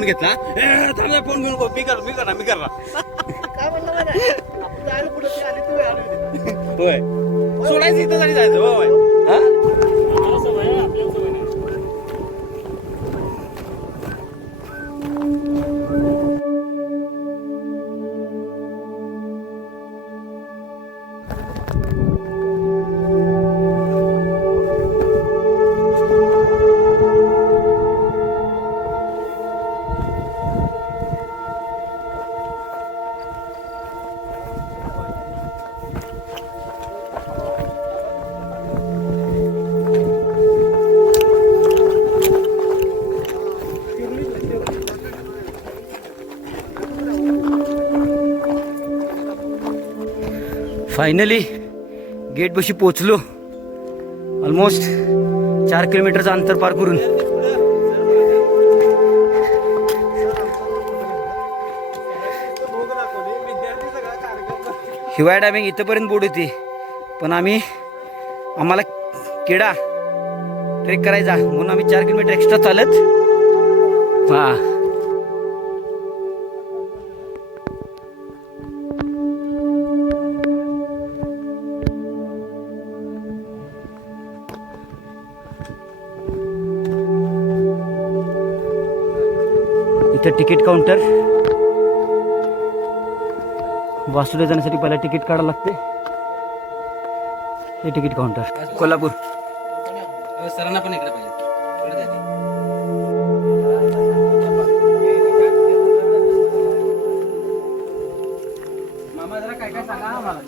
Phone घेतला phone घेऊन मी करणार काय म्हणलं माहिती आपण जायला पुढे ती आली तू आली होय सोडायचं इथं जरी जायचं होय फायनली गेट बशी पोचलो. ऑलमोस्ट 4 किलोमीटरचं अंतर पार करून. हिवाळा डॅमिंग इथंपर्यंत बोर्ड होती पण आम्हाला केडा ट्रेक करायचा म्हणून आम्ही 4 किलोमीटर एक्स्ट्रा चालत इथं तिकीट काउंटर. वासुदेव जाण्यासाठी पहिला तिकीट काढावं लागते. हे तिकीट काउंटर कोल्हापूर. सरांना पण इकडे पाहिजे. मामा जरा काय काय सांगा आम्हाला.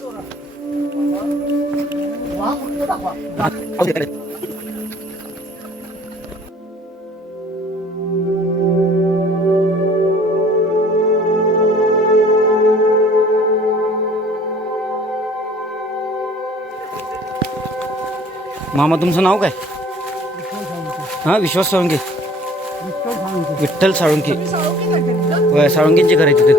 मामा तुमचं नाव काय? हां विश्वास साळुंके. विठ्ठल साळुंके. होय साळुंकेंची घर आहे तिथे.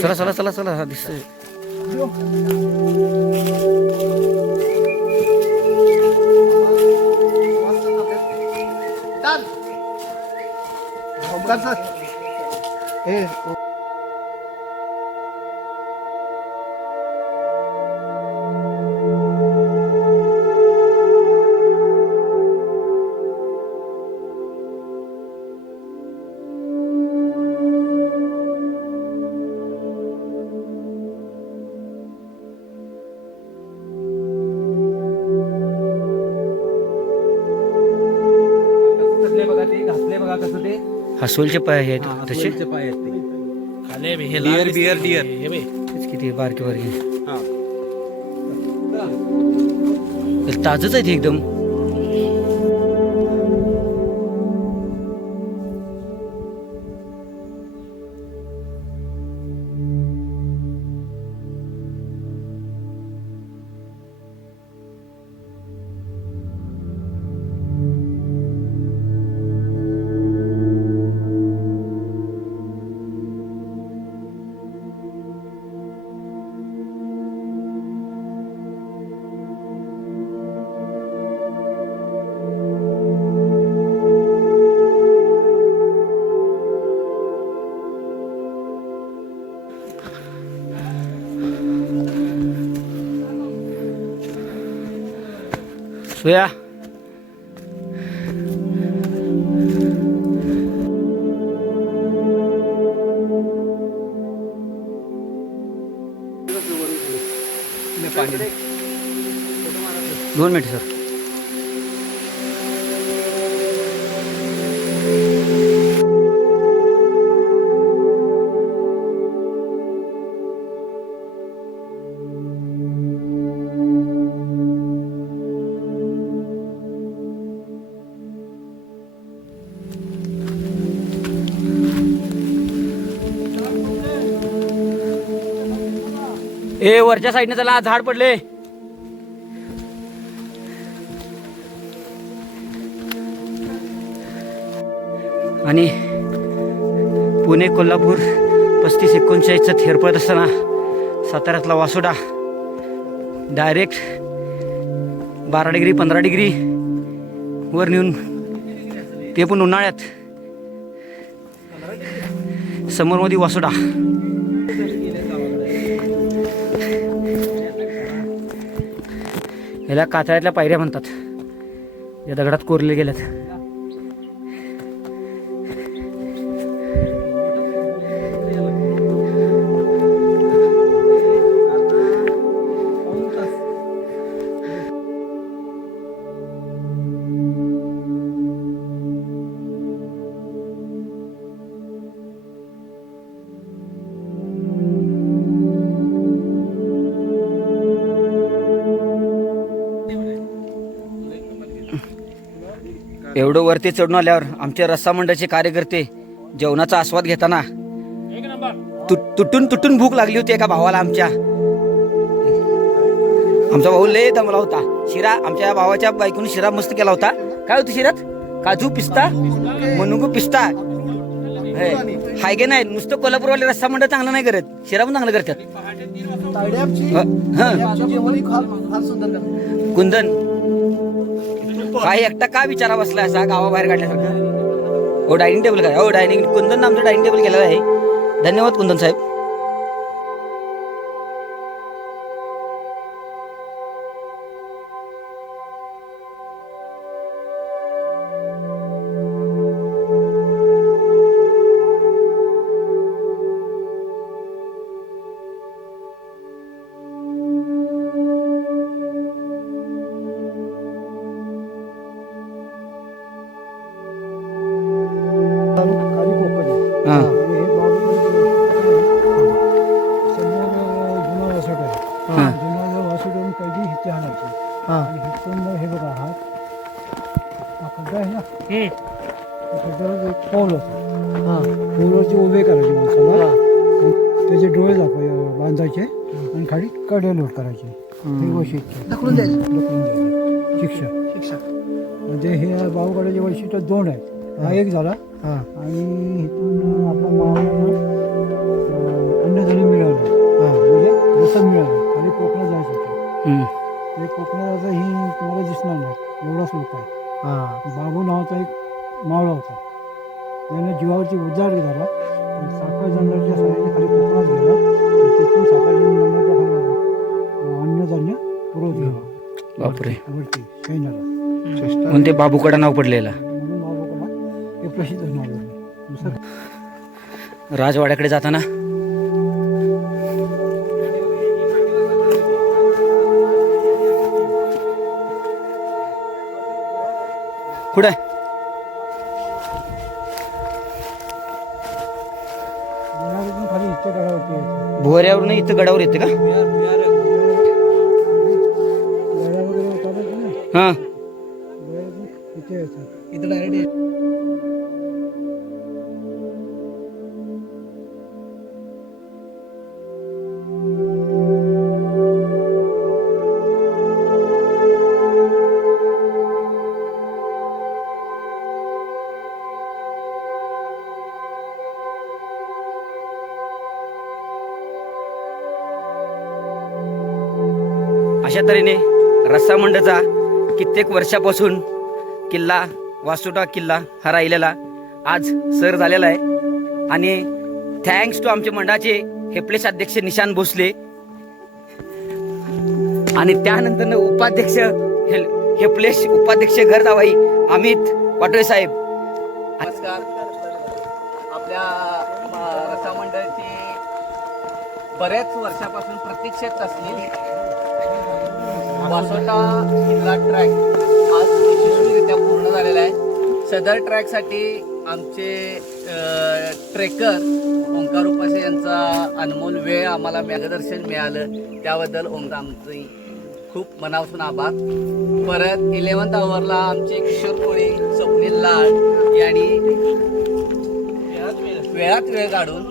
चला चला चला चला हा दिसतंय. हसोलचे पाय आहेत तसे. पाय आहेत किती बारके बारके ताजच आहे ते एकदम. सोया दोन मिनिट सर. ए वरच्या साईडने चला झाड पडले. आणि पुणे कोल्हापूर 35-39चा थेर पडत असताना साताऱ्यातला वासोटा डायरेक्ट 12 डिग्री 15 डिग्री वर नेऊन, ते पण उन्हाळ्यात. समोरमध्ये वासोटा. याला कातळ्यातल्या पायऱ्या म्हणतात. या दगडात कोरले गेल्यात. एवढं वरती चढून आल्यावर आमचे रस्सा मंडळाचे कार्यकर्ते जेवणाचा आस्वाद घेताना तुटून तुटून भूक लागली होती एका भावाला. आमचा भाऊ लय दमला होता. शिरा आमच्या भावाच्या बायकोने शिरा मस्त केला होता. काय होतं शिरात? काजू पिस्ता, मनुगू पिस्ता. हाय गे नाही, नुसतं कोल्हापूरवाले रस्सा मंडळ चांगलं नाही करत, शिरा पण चांगलं करतात. कुंदन काय एकटा का विचारा बसलाय असा गावाबाहेर काढल्यासारखं? हो डायनिंग टेबल काय? हो डायनिंग, कुंदन आमचं डायनिंग टेबल केलेलं आहे. धन्यवाद कुंदन साहेब. हे बघा हात खड्डा आहे ना, एक पाऊल होतं. पाऊलाचे उभे करायचे माणसाला, त्याचे डोळे बांधायचे आणि खाली कडेल करायचे. ढकलून द्यायचं शिक्षा. म्हणजे हे बाहुकाड्याचे वैशिष्ट्य 2 आहेत. हा एक झाला आणि इथून आपल्या मावळ्यांना अन्नधान्य मिळालं, म्हणजे रसद मिळालं. खाली कोकणात जायचं होतं. ते कोकणात जायचं ही तुम्हाला दिसणार नाही, एवढाच लोक आहे. बाबू नावाचा एक मावळा होता, त्याने जीवावरची उद्धार झाला. साखर जनरलच्या सहाय्याने खाली कोकणात गेला. तिथून साखर जनरलच्या खाली अन्नधान्य पुरवत गेला. बापरे. वरती सैन्याला म्हणून ते बाबूकडा नाव पडलेलं. म्हणून बाबूकडा हे प्रसिद्ध नाव आहे. दुसरं राजवाड्याकडे जाताना कुठे खाली इतक्या गडावरती भोऱ्यावरून इथं गडावर येते का? हा इथं डायरेक्ट अशा तऱ्हेने रस्सा मंडळाचा कित्येक वर्षापासून किल्ला वासोटा किल्ला हा राहिलेला आज सर झालेला आहे. आणि थँक्स टू आमचे मंडळाचे हेप्लेस अध्यक्ष निशांत भोसले आणि त्यानंतर उपाध्यक्ष हेप्लेस उपाध्यक्ष घरजावाई अमित वाटोळे साहेब. नमस्कार. आपल्या रस्सा मंडळाची बऱ्याच वर्षापासून प्रतीक्षेत असलेली वासोटा किल्ला ट्रॅक आज यशस्वीरित्या पूर्ण झालेला आहे. सदर ट्रॅकसाठी आमचे ट्रेकर ओंकार उपासे यांचा अनमोल वेळ आम्हाला मार्गदर्शन मिळालं, त्याबद्दल आमचे खूप मनापासून आभार. परत 11th आवरला आमचे किशोर कोळी, स्वप्नील लाड यांनी वेळात वेळ काढून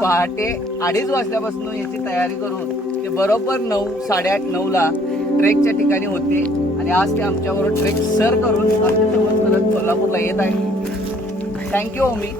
पहाटे 2:30 वाजल्यापासून याची तयारी करून ते बरोबर 9, 8:30, 9ला ट्रेकच्या ठिकाणी होते. आणि आज ते आमच्याबरोबर ट्रेक सर करून आमच्यासोबत परत कोल्हापूरला येत आहे. थँक्यू ओमी.